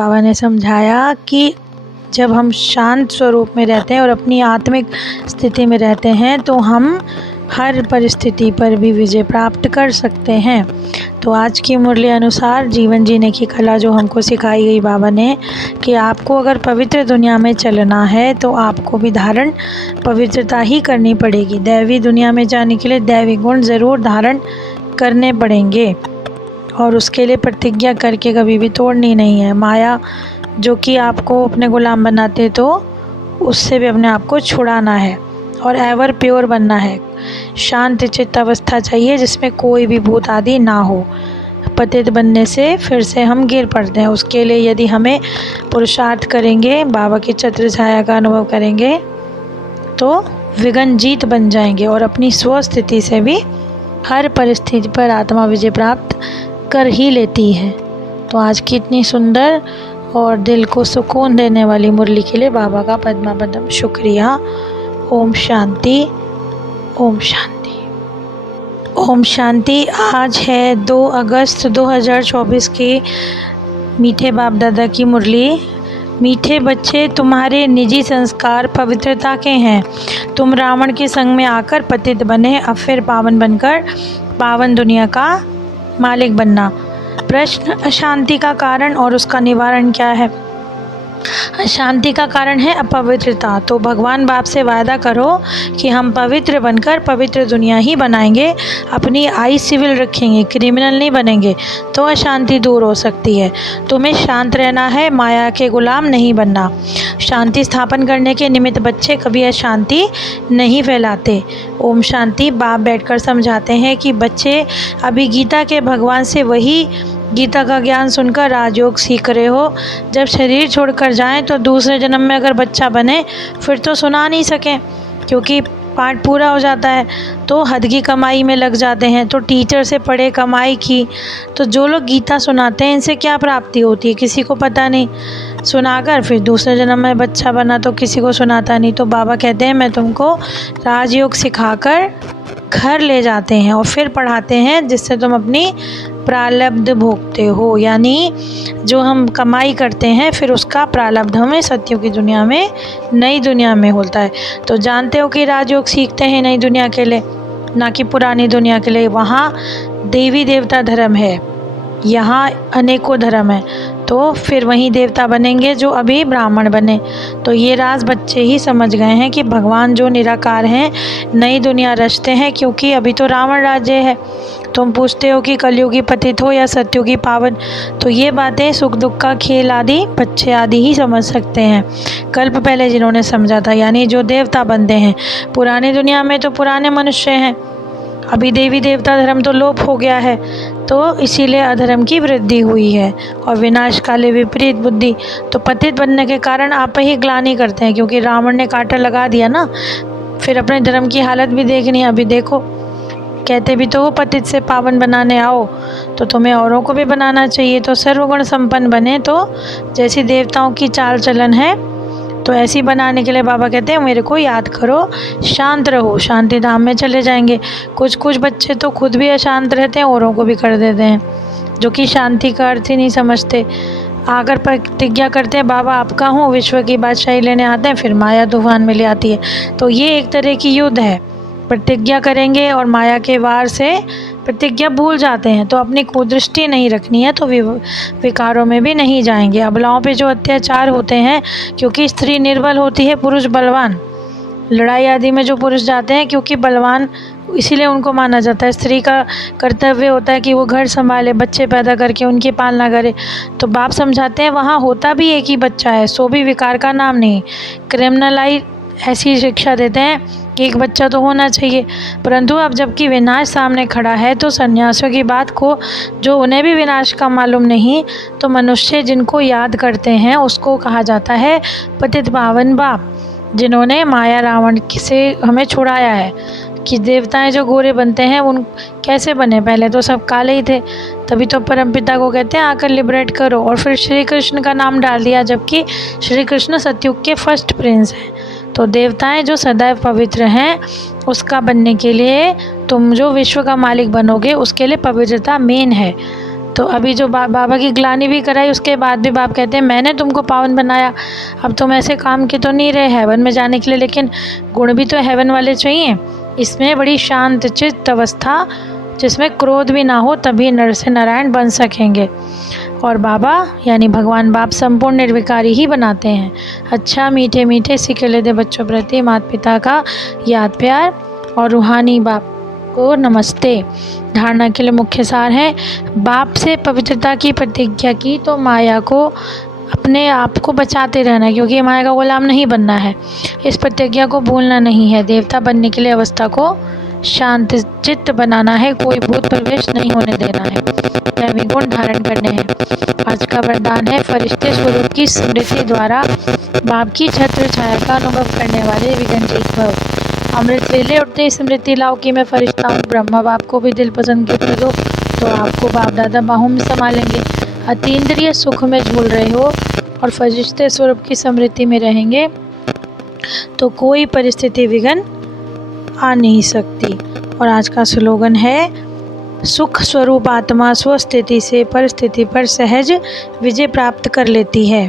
बाबा ने समझाया कि जब हम शांत स्वरूप में रहते हैं और अपनी आत्मिक स्थिति में रहते हैं तो हम हर परिस्थिति पर भी विजय प्राप्त कर सकते हैं। तो आज की मुरली अनुसार जीवन जीने की कला जो हमको सिखाई गई बाबा ने कि आपको अगर पवित्र दुनिया में चलना है तो आपको भी धारण पवित्रता ही करनी पड़ेगी। दैवी दुनिया में जाने के लिए दैवी गुण ज़रूर धारण करने पड़ेंगे और उसके लिए प्रतिज्ञा करके कभी भी तोड़नी नहीं है। माया जो कि आपको अपने गुलाम बनाते तो उससे भी अपने आप को छुड़ाना है और एवर प्योर बनना है। शांत चित्त अवस्था चाहिए जिसमें कोई भी भूत आदि ना हो। पतित बनने से फिर से हम गिर पड़ते हैं। उसके लिए यदि हमें पुरुषार्थ करेंगे, बाबा की छत्र छाया का अनुभव करेंगे तो विघ्न जीत बन जाएंगे और अपनी स्वस्थिति से भी हर परिस्थिति पर आत्मा विजय प्राप्त कर ही लेती है। तो आज की इतनी सुंदर और दिल को सुकून देने वाली मुरली के लिए बाबा का पद्मा पदम शुक्रिया। ओम शांति, ओम शांति, ओम शांति। आज है 2 अगस्त 2024 की मीठे बाप दादा की मुरली। मीठे बच्चे, तुम्हारे निजी संस्कार पवित्रता के हैं। तुम रावण के संग में आकर पतित बने, अब फिर पावन बनकर पावन दुनिया का मालिक बनना। प्रश्न, अशांति का कारण और उसका निवारण क्या है? अशांति का कारण है अपवित्रता। तो भगवान बाप से वादा करो कि हम पवित्र बनकर पवित्र दुनिया ही बनाएंगे, अपनी आई सिविल रखेंगे, क्रिमिनल नहीं बनेंगे, तो अशांति दूर हो सकती है। तुम्हें शांत रहना है, माया के गुलाम नहीं बनना। शांति स्थापन करने के निमित्त बच्चे कभी अशांति नहीं फैलाते। ओम शांति। बाप बैठकर समझाते हैं कि बच्चे अभी गीता के भगवान से वही गीता का ज्ञान सुनकर राजयोग सीख रहे हो। जब शरीर छोड़कर जाएं तो दूसरे जन्म में अगर बच्चा बने फिर तो सुना नहीं सकें क्योंकि पाठ पूरा हो जाता है, तो हद की कमाई में लग जाते हैं। तो टीचर से पढ़े कमाई की। तो जो लोग गीता सुनाते हैं इनसे क्या प्राप्ति होती है किसी को पता नहीं। सुनाकर फिर दूसरे जन्म में बच्चा बना तो किसी को सुनाता नहीं। तो बाबा कहते हैं मैं तुमको राजयोग सिखाकर घर ले जाते हैं और फिर पढ़ाते हैं जिससे तुम अपनी प्रारब्ध भोगते हो, यानी जो हम कमाई करते हैं फिर उसका प्रारब्ध हमें सत्यों की दुनिया में, नई दुनिया में होता है। तो जानते हो कि राजयोग सीखते हैं नई दुनिया के लिए, ना कि पुरानी दुनिया के लिए। वहाँ देवी देवता धर्म है, यहाँ अनेकों धर्म है। तो फिर वहीं देवता बनेंगे जो अभी ब्राह्मण बने। तो ये राज बच्चे ही समझ गए हैं कि भगवान जो निराकार हैं नई दुनिया रचते हैं, क्योंकि अभी तो रावण राज्य है। तुम पूछते हो कि कलयुगी पतित हो या सत्युगी पावन, तो ये बातें सुख दुख का खेल आदि बच्चे आदि ही समझ सकते हैं। कल्प पहले जिन्होंने समझा था, यानी जो देवता बनते हैं। पुरानी दुनिया में तो पुराने मनुष्य हैं, अभी देवी देवता धर्म तो लोप हो गया है, तो इसीलिए अधर्म की वृद्धि हुई है और विनाश काले विपरीत बुद्धि। तो पतित बनने के कारण आप ही ग्लानि करते हैं क्योंकि रावण ने कांटा लगा दिया ना। फिर अपने धर्म की हालत भी देखनी है। अभी देखो, कहते भी तो वो पतित से पावन बनाने आओ, तो तुम्हें औरों को भी बनाना चाहिए। तो सर्वगुण संपन्न बने, तो जैसी देवताओं की चाल चलन है तो ऐसी बनाने के लिए बाबा कहते हैं मेरे को याद करो, शांत रहो, शांति धाम में चले जाएंगे। कुछ कुछ बच्चे तो खुद भी अशांत रहते हैं, औरों को भी कर देते हैं, जो कि शांति का अर्थ ही नहीं समझते। आकर प्रतिज्ञा करते हैं बाबा आपका हूँ, विश्व की बादशाही लेने आते हैं, फिर माया तूफान में ले आती है। तो ये एक तरह की युद्ध है। प्रतिज्ञा करेंगे और माया के वार से प्रतिज्ञा भूल जाते हैं, तो अपनी कुदृष्टि नहीं रखनी है, तो विकारों में भी नहीं जाएंगे। अबलाओं पे जो अत्याचार होते हैं, क्योंकि स्त्री निर्बल होती है, पुरुष बलवान। लड़ाई आदि में जो पुरुष जाते हैं क्योंकि बलवान, इसीलिए उनको माना जाता है। स्त्री का कर्तव्य होता है कि वो घर संभाले, बच्चे पैदा करके उनकी पालना करे। तो बाप समझाते हैं वहाँ होता भी एक ही बच्चा है, सो भी विकार का नाम नहीं। क्रिमिनलाई ऐसी शिक्षा देते हैं कि एक बच्चा तो होना चाहिए, परंतु अब जबकि विनाश सामने खड़ा है तो सन्यासियों की बात को, जो उन्हें भी विनाश का मालूम नहीं, तो मनुष्य जिनको याद करते हैं उसको कहा जाता है पतित पावन बाप, जिन्होंने माया रावण से हमें छुड़ाया है। कि देवताएं जो गोरे बनते हैं उन कैसे बने, पहले तो सब काले ही थे, तभी तो परमपिता को कहते हैं आकर लिबरेट करो। और फिर श्री कृष्ण का नाम डाल दिया, जबकि श्री कृष्ण सतयुग के फर्स्ट प्रिंस हैं। तो देवताएं जो सदैव पवित्र हैं, उसका बनने के लिए तुम जो विश्व का मालिक बनोगे उसके लिए पवित्रता मेन है। तो अभी जो बाबा की ग्लानि भी कराई, उसके बाद भी बाप कहते हैं मैंने तुमको पावन बनाया, अब तुम ऐसे काम के तो नहीं रहे हेवन में जाने के लिए, लेकिन गुण भी तो हेवन वाले चाहिए। इसमें बड़ी शांत चित्त अवस्था जिसमें क्रोध भी ना हो, तभी नर से नारायण बन सकेंगे। और बाबा यानी भगवान बाप संपूर्ण निर्विकारी ही बनाते हैं। अच्छा मीठे मीठे सिके दे बच्चों प्रति माता पिता का याद प्यार और रूहानी बाप को नमस्ते। धारणा के लिए मुख्य सार है, बाप से पवित्रता की प्रतिज्ञा की तो माया को अपने आप को बचाते रहना, क्योंकि माया का गुलाम नहीं बनना है। इस प्रतिज्ञा को भूलना नहीं है। देवता बनने के लिए अवस्था को शांत चित्त बनाना है, कोई भूत प्रवेश नहीं होने देना है, दैवी गुण धारण करने हैं। आज का वरदान है, फरिश्ते स्वरूप की स्मृति द्वारा बाप की छत्र छाया का अनुभव करने वाले विघ्नजीत भव। अमृत ले ले उठते स्मृति लाओ कि मैं फरिश्ता हूँ। ब्रह्मा बाप को भी दिल पसंद गिफ्ट दो तो आपको बाप दादा बाहों में संभालेंगे। अतीन्द्रिय सुख में झूल रहे हो और फरिश्ते स्वरूप की स्मृति में रहेंगे तो कोई परिस्थिति विघ्न आ नहीं सकती। और आज का स्लोगन है, सुख स्वरूप आत्मा स्वस्थिति से परिस्थिति पर सहज विजय प्राप्त कर लेती है।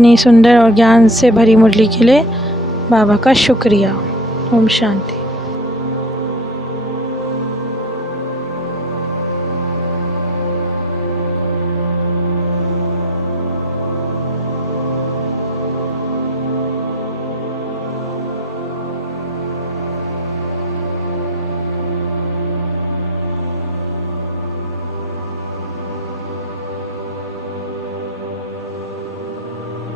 इतनी सुंदर और ज्ञान से भरी मुरली के लिए बाबा का शुक्रिया। ओम शांति।